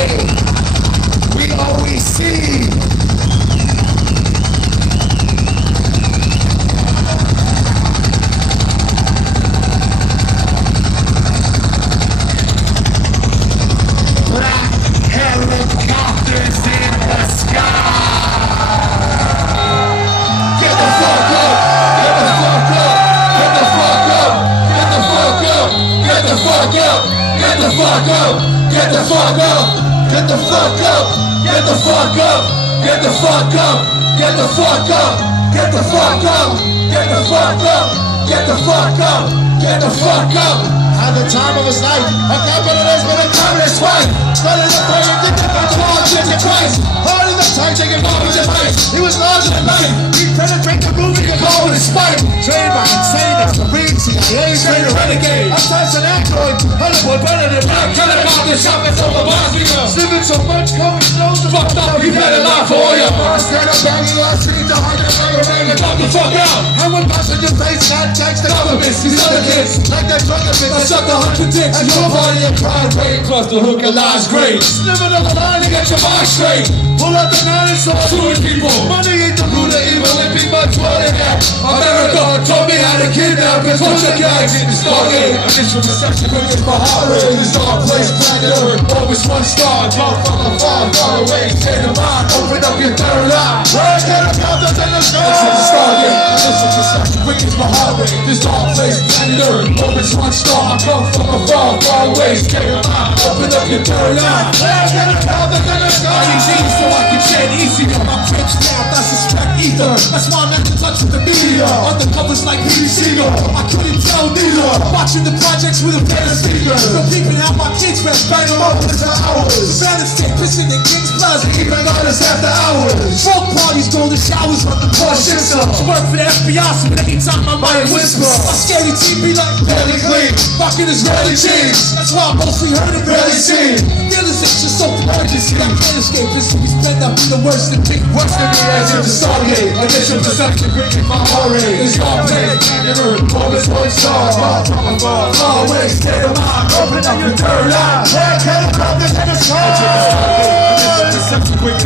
Stargate. We always see. Black helicopters in the sky. Get the fuck up. Get the fuck up. Get the fuck up. Get the fuck up. Get the fuck up. Get the fuck up. Get the fuck up. Get the fuck up. Get the fuck up. Get the fuck up. Get the fuck up. Get the fuck up. Get the fuck up. Get the fuck up. Get the fuck up. Had the time of his life. A capitalist with a communist wife. Started up for you, did that for all Jesus Christ. Hard in the tight, taking bombs and mice. He was larger than life. He penetrated the movie and call with his spike. Trained by insaneness, the read CIA, trained a renegade. I'm touched an android. Hollywood better than black. Killing about the shop that's over Bosnia. Slipping so much, coming slow. Fucked up, you better lie for all your bars. Stand up, banging last street, the hundred and knock the fuck out. I went past in your face, not text the government. These other kids, like that drunken bitch. I suck the 100 dicks. And your party and pride rate. Plus the hook and lies great. Living on the line to get your mind straight. Pull up the 9 and start suing people. Money ain't the root of evil, it be much more than that. America taught me how to kidnap and torture guys in the Stargate. Initial reception bringing my heart rate. This dark place, planet Earth, always one star. Motherfucker far, far away. State of mind, open up your third eye. Right, get a countdown to the sky. This is the Stargate. Initial reception bringing my heart rate. This dark place, planet Earth, always one star. I come from a far, far away. State of mind, open up your third eye. Right, get a countdown to the sky. So I can chant easier. My French now, I suspect either. That's why I'm at the touch with the media. Undercovers like Pete Seeger. I couldn't tell neither. Watching the projects with a pair of speakers. So peeping how my kids rest, bang them over the hours. Surveillance tape, pissing in King's Plaza, keeping on us after hours. Folk parties, golden showers, run the Porsche shifter. Work for the FBI, so anytime I might whisper. My scary TV like barely clean. Fucking Israeli jeans. That's why I mostly heard and barely seen. Realization so emergency, I can't escape this. We spend up the worst and think worse than me as in the Stargate. Initial perception bringing my heart rate. This dark place, planet Earth, always one star. Far away, state of mind, open up your third eye. Yeah, helicopters in the sky. Initial perception bringing